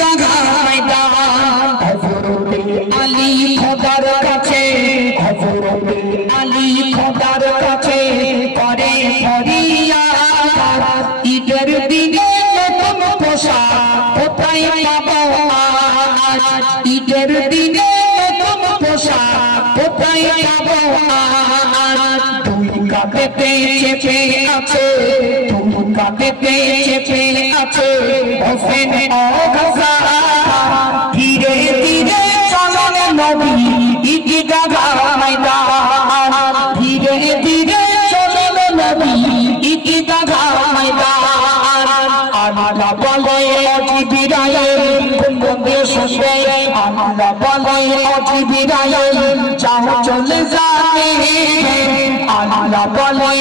Gaga ময়দান হযরতে আলী খোদার কাছে হযরতে আলী খোদার কাছে করে ফরিয়াদ ঈদের দিনে নতুন পোশাক কোথায় পাবো আজ ঈদের দিনে নতুন পোশাক কোথায় পাবো আজ তুই কাঁদেতে চেপে আছে তুই কাঁদেতে চেপে আছে হোসেন ও গাজা ধীরে ধীরে চলেন নবী ঈদগাহ ময়দান ধীরে ধীরে চলেন নবী ঈদগাহ ময়দান আল্লাহ বলে জিবরাইল বন্দে শুনবে আল্লাহ বলে জিবরাইল যাও চলে যাবে আল্লাহ বলে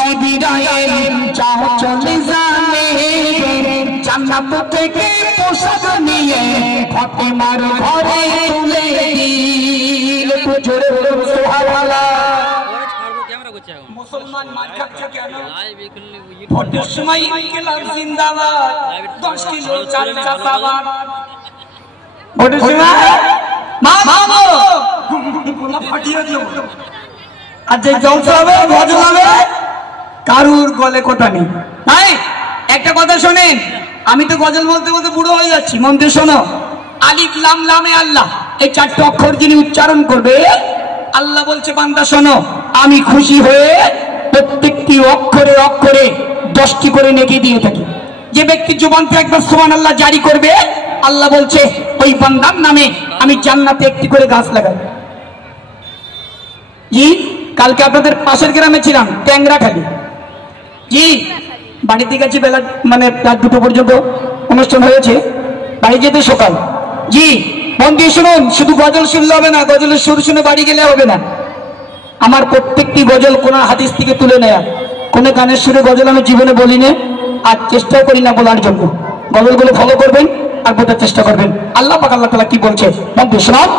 জিবরাইল যাও চলে যাবে জান্নাত থেকে পোশাক নিয়ে ফাতেমার ঘরে তুলে দিল জোরে সুবহানাল্লাহ মুসলমান মার খাচ্ছে কেন ভোটের সময় ইনকিলাব জিন্দাবাদ 10 কিলো চাল চাষাবাদ ভোটের সময় মা মাগো গোলা ফাটিয়ে দিও আর যে জলসা হবে ভজন হবে কারুর গলে কোটা নেই তাই একটা কথা শুনেন আমি তো গজল বলতে বলতে বুড়ো হয়ে যাচ্ছি মন দিয়ে শোনো আলিফ লাম লামে আল্লাহ এই চারটি অক্ষর যিনি উচ্চারণ করবে আল্লাহ বলছে বান্দা শোনো আমি খুশি হয়ে প্রত্যেকটি অক্ষরে অক্ষরে 10টি করে নেকি দিয়ে থাকি যে ব্যক্তি জবান থেকে একবার সুবহানাল্লাহ জারি করবে আল্লাহ বলছে ওই বান্দার নামে আমি জান্নাতে একটি করে গাছ লাগাই জি কালকে আপনাদের পাশের গ্রামে ছিলাম ট্যাংরাখালী জি বাড়িতে গেছি বেলা মানে রাত 2টো পর্যন্ত অনুষ্ঠান হয়েছে বাড়ি যেতে সকাল জি মন দিয়ে শুনুন শুধু গজল শুনলে হবে না গজলের সুর শুনে বাড়ি গেলে হবে না আমার প্রত্যেকটি গজল কোন হাদিস থেকে তুলে নেয়া কোন গানের সুরে গজল আমি জীবনে বলি না আর চেষ্টাও করি না বলার জন্য গজলগুলো ফলো করবেন আর বোঝার চেষ্টা করবেন আল্লাহ পাক আল্লাহ তাআলা কি বলছে মন দিয়ে শুনুন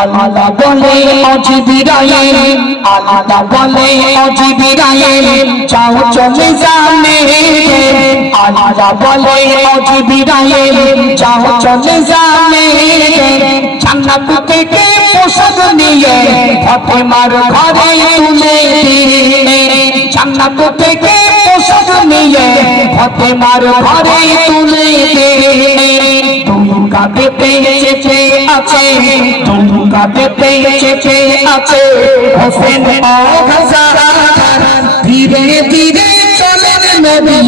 আল্লাহ বলে ও জিবরাইল আল্লাহ বলে ও জিবরাইল যাও চলে যাবে আল্লাহ বলে ও জিবরাইল যাও চলে যাবে জান্নাত থেকে পোশাক নিয়ে ফাতেমার ঘরে তুলে দিলে জান্নাত থেকে পোশাক নিয়ে ফাতেমার ঘরে তুলে দিলে কাঁদেতে চেপে আছে তুমি কাঁদেতে চেপে আছে হোসেন ও গাজা ধীরে ধীরে চলেন নবী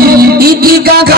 ঈদগাহ